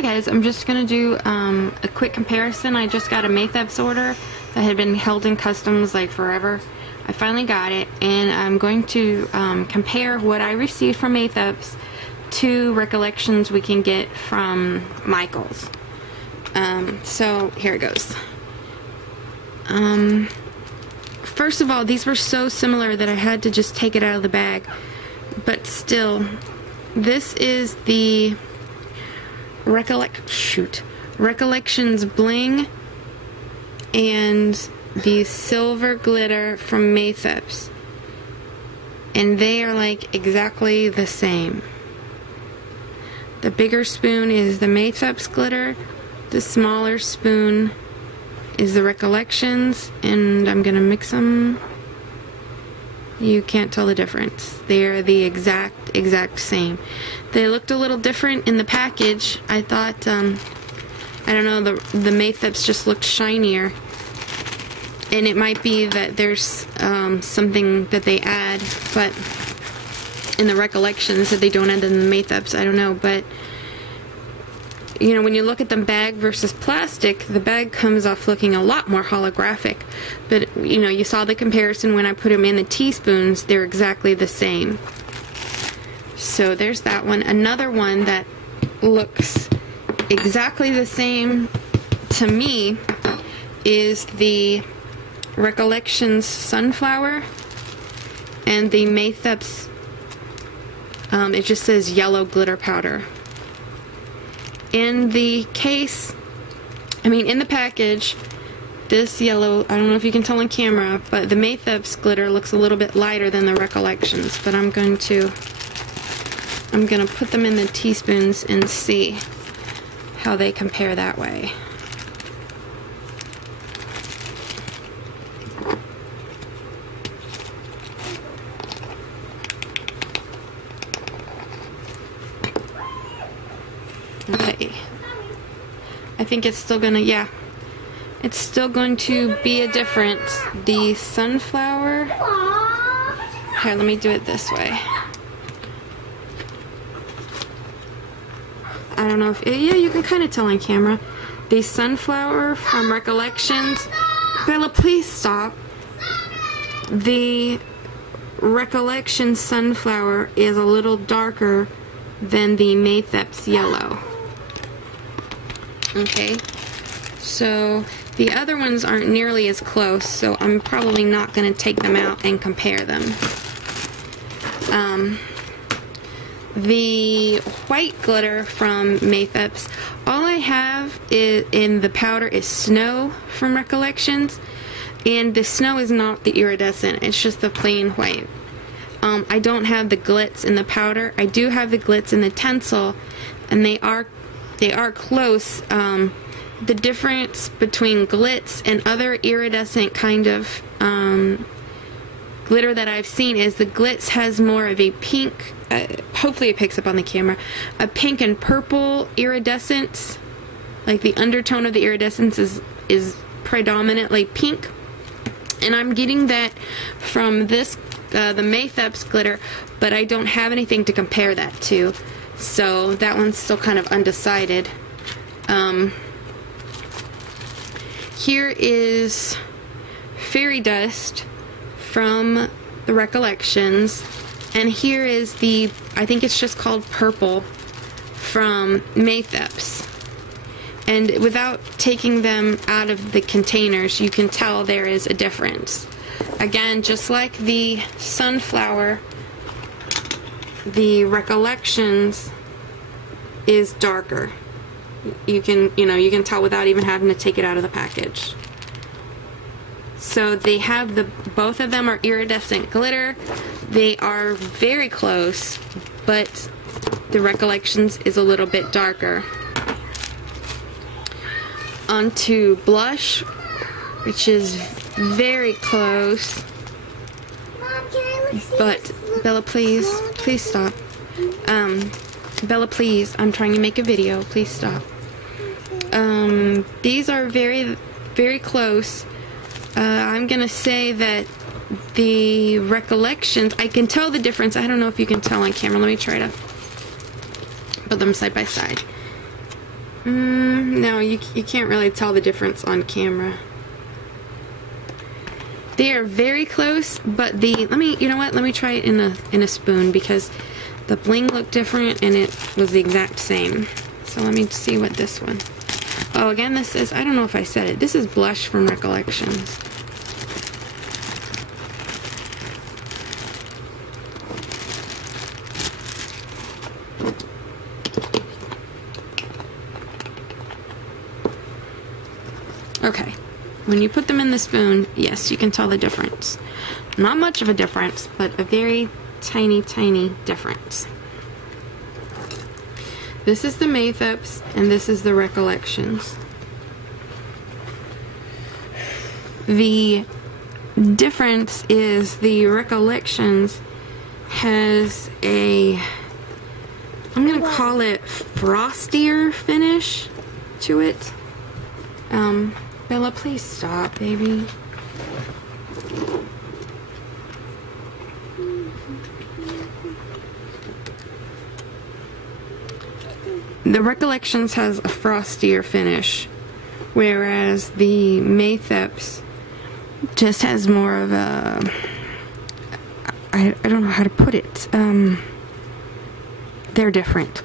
Hi guys, I'm just going to do a quick comparison. I just got a Maytheps order that had been held in customs like forever. I finally got it, and I'm going to compare what I received from Maytheps to Recollections we can get from Michael's. So here it goes. First of all, these were so similar that I had to just take it out of the bag. But still, this is the Recollections bling and the silver glitter from Maytheps, and they are like exactly the same. The bigger spoon is the Maytheps glitter, the smaller spoon is the Recollections, and I'm gonna mix them. You can't tell the difference. They're the exact same. They looked a little different in the package. I thought, I don't know, the Maytheps just looked shinier. And it might be that there's something that they add, but in the Recollections that they don't add in the Maytheps, I don't know. But, you know, when you look at the bag versus plastic, the bag comes off looking a lot more holographic. But, you know, you saw the comparison when I put them in the teaspoons. They're exactly the same. So there's that one. Another one that looks exactly the same to me is the Recollections Sunflower and the Maytheps, it just says yellow glitter powder. In the case, in the package, this yellow, I don't know if you can tell on camera, but the Maytheps glitter looks a little bit lighter than the Recollections, but I'm gonna put them in the teaspoons and see how they compare that way. Okay. I think it's still gonna, yeah. It's still going to be a difference. The sunflower. Here, let me do it this way. I don't know if, yeah, you can kind of tell on camera. The sunflower from Recollections. Bella, please stop. The Recollections sunflower is a little darker than the Maytheps yellow. Okay, so the other ones aren't nearly as close, so I'm probably not going to take them out and compare them. The white glitter from Maytheps, all I have in the powder is snow from Recollections, and the snow is not the iridescent, it's just the plain white. I don't have the glitz in the powder. I do have the glitz in the tinsel, and they are close. The difference between glitz and other iridescent kind of glitter that I've seen is the glitz has more of a pink, hopefully it picks up on the camera, a pink and purple iridescence. Like the undertone of the iridescence is predominantly pink, and I'm getting that from this the Maytheps glitter, but I don't have anything to compare that to, so that one's still kind of undecided. Here is Fairy Dust from the Recollections, and here is the, I think it's just called Purple from Maytheps. And without taking them out of the containers, you can tell there is a difference. Again, just like the sunflower, the Recollections is darker. You can tell without even having to take it out of the package. So they have both of them are iridescent glitter. They are very close, but the Recollections is a little bit darker. Onto blush, which is very close. But Bella, please stop. Bella, please, I'm trying to make a video. Please stop. These are very, very close. I'm gonna say that the Recollections, I can tell the difference. I don't know if you can tell on camera. Let me try to put them side by side. No, you can't really tell the difference on camera. They are very close, but you know what? Let me try it in a spoon, because the bling looked different and it was the exact same. So let me see what this one. Oh, again, this is, I don't know if I said it. This is blush from Recollections. Okay, when you put them in the spoon, yes, you can tell the difference. Not much of a difference, but a very tiny, tiny difference. This is the Maytheps, and this is the Recollections. The difference is the Recollections has a, I'm gonna call it frostier finish to it. Bella, please stop, baby. The Recollections has a frostier finish, whereas the Maytheps just has more of a, I don't know how to put it. They're different.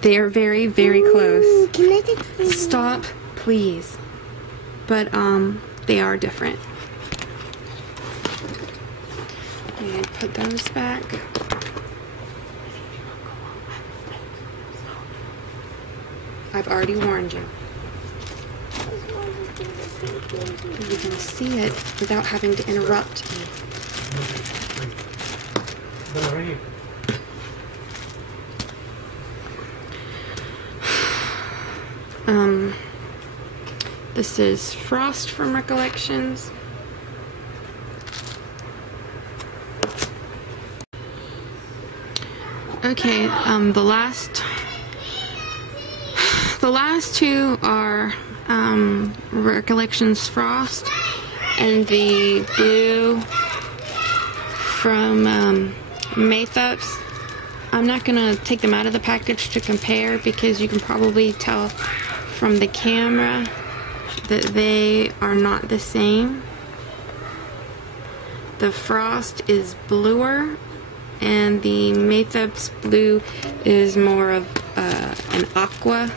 They are very, very close. Can I take Stop, please. But they are different. And put those back. I've already warned you. You can see it without having to interrupt me. This is Frost from Recollections. Okay, the last two are Recollections Frost and the blue from Maytheps. I'm not gonna take them out of the package to compare, because you can probably tell from the camera that they are not the same. The Frost is bluer, and the Maytheps blue is more of an aqua,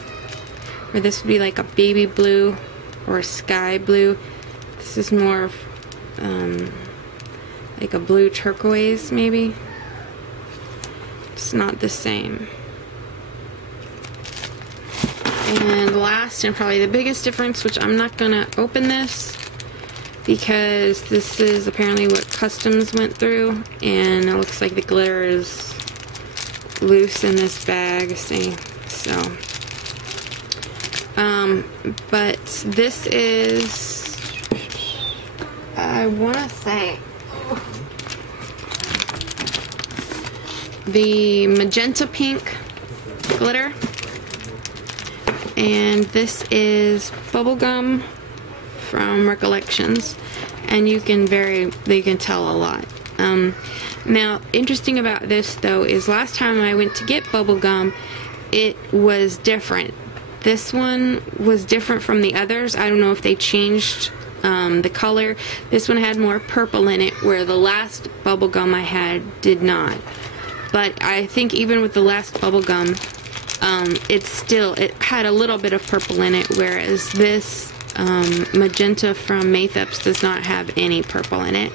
or this would be like a baby blue or a sky blue. This is more of like a blue turquoise, maybe. It's not the same. And last, and probably the biggest difference, which I'm not gonna open this because this is apparently what Customs went through, and it looks like the glitter is loose in this bag, see? So, but this is, I wanna say, the magenta pink glitter. And this is bubblegum from Recollections, and you can tell a lot. Now, interesting about this though is last time I went to get bubblegum, it was different. This one was different from the others. I don't know if they changed the color. This one had more purple in it, where the last bubblegum I had did not. But I think even with the last bubblegum, it had a little bit of purple in it, whereas this magenta from Maytheps does not have any purple in it.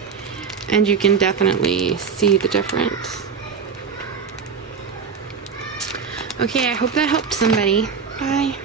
And you can definitely see the difference. Okay, I hope that helped somebody. Bye.